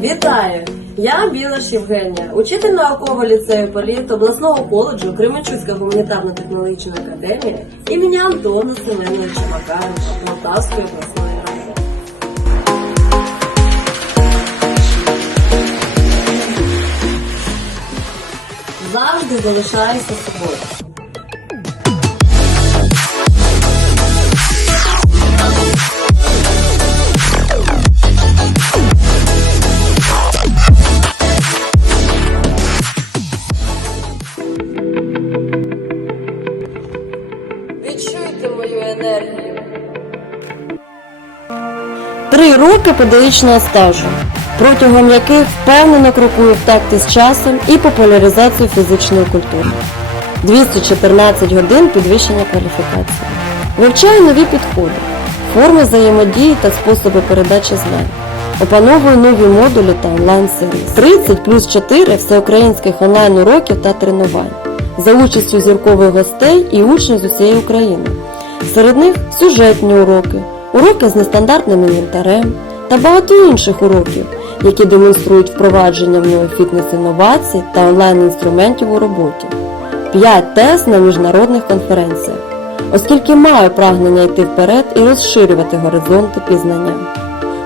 Вітаю! Я Білаш Євгенія, учитель наукового ліцею політ обласного коледжу Кременчуцька гуманітарно-технологічна академія імені Антона Селеновича Макаровича Полтавської обласної ради. Завжди залишайся собою. Роки педагогічного стажу, протягом яких впевнено крокую в такті з часом і популяризацію фізичної культури. 214 годин підвищення кваліфікації. Вивчаю нові підходи, форми взаємодії та способи передачі знань. Опановую нові модулі та онлайн-сервіс. 30 плюс 4 всеукраїнських онлайн-уроків та тренувань за участю зіркових гостей і учнів з усієї України. Серед них сюжетні уроки, уроки з нестандартним інвентарем та багато інших уроків, які демонструють впровадження в нього фітнес-інновацій та онлайн-інструментів у роботі. 5 тез на міжнародних конференціях, оскільки маю прагнення йти вперед і розширювати горизонти пізнання.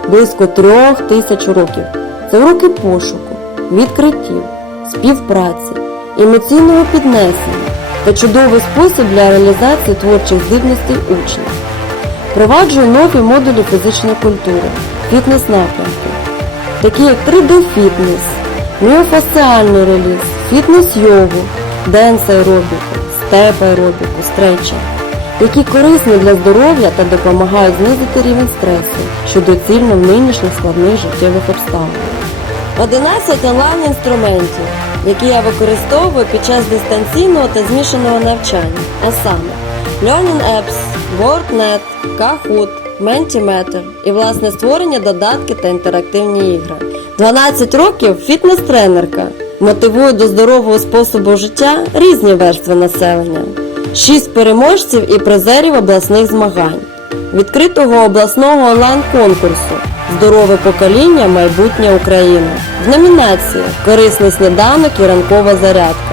Близько трьох тисяч уроків. Це уроки пошуку, відкриттів, співпраці, емоційного піднесення та чудовий спосіб для реалізації творчих здібностей учнів. Впроваджую нові модулі фізичної культури, фітнес-напрямки, такі як 3D-фітнес, міофасціальний реліз, фітнес-йогу, денс-аеробіку, степ-аеробіку, стретчинг, які корисні для здоров'я та допомагають знизити рівень стресу, що доцільно в нинішніх складних життєвих обставинах. 11 онлайн-інструментів, які я використовую під час дистанційного та змішаного навчання, а саме Learning Apps, WordNet, Kahoot, Mentimeter і власне створення додатків та інтерактивні ігри. 12 років фітнес-тренерка. Мотивую до здорового способу життя різні верстви населення. 6 переможців і призерів обласних змагань. Відкритого обласного онлайн-конкурсу Здорове покоління майбутнє України в номінації Корисний сніданок і ранкова зарядка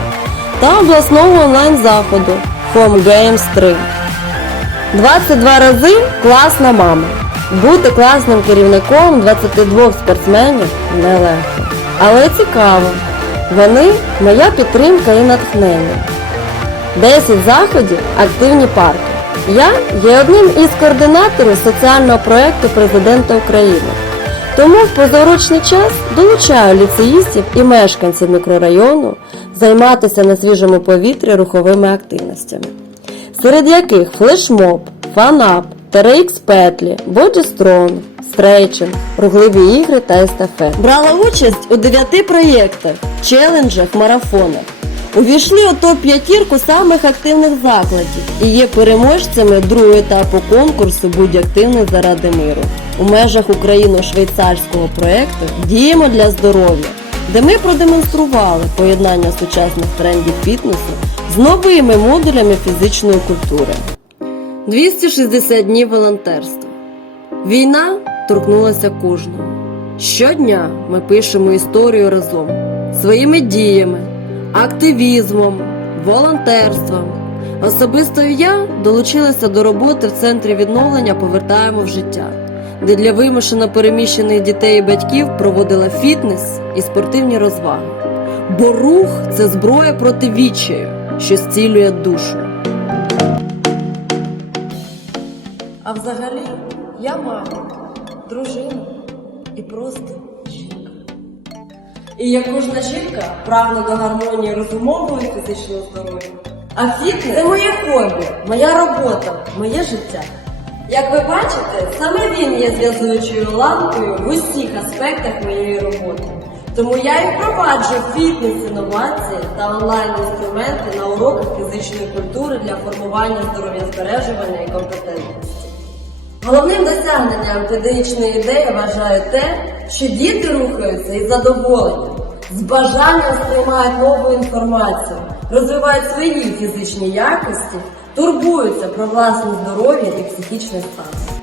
та обласного онлайн-заходу Home Games 3. 22 рази класна мама. Бути класним керівником 22 спортсменів нелегко. Але цікаво. Вони моя підтримка і натхнення. 10 заходів активні парки. Я є одним із координаторів соціального проєкту президента України. Тому в позаурочний час долучаю ліцеїстів і мешканців мікрорайону займатися на свіжому повітрі руховими активностями, серед яких флешмоб, фанап, TRX петлі, бодістрон, стрейчинг, рухливі ігри та естафет. Брала участь у дев'яти проєктах, челенджах, марафонах. Увійшли у топ-п'ятірку самих активних закладів і є переможцями другого етапу конкурсу Будь активний заради миру у межах україно-швейцарського проєкту Діємо для здоров'я, де ми продемонстрували поєднання сучасних трендів фітнесу з новими модулями фізичної культури. 260 днів волонтерства. Війна торкнулася кожного. Щодня ми пишемо історію разом своїми діями, активізмом, волонтерством. Особисто я долучилася до роботи в центрі відновлення Повертаємо в життя, де для вимушено переміщених дітей і батьків проводила фітнес і спортивні розваги. Бо рух це зброя проти відчаю, що зцілює душу. А взагалі я мама, дружина і просто жінка. І як кожна жінка прагну до гармонії розумового і фізичного здоров'я. А фітнес – це моє хобі, моя робота, моє життя. Як ви бачите, саме він є зв'язуючою ланкою в усіх аспектах моєї роботи. Тому я і впроваджу фітнес-інновації та онлайн-інструменти на уроках фізичної культури для формування здоров'язбережування і компетентності. Головним досягненням педагогічної ідеї вважаю те, що діти рухаються із задоволенням, з бажанням сприймають нову інформацію, розвивають свої фізичні якості, турбуються про власне здоров'я і психічний стан.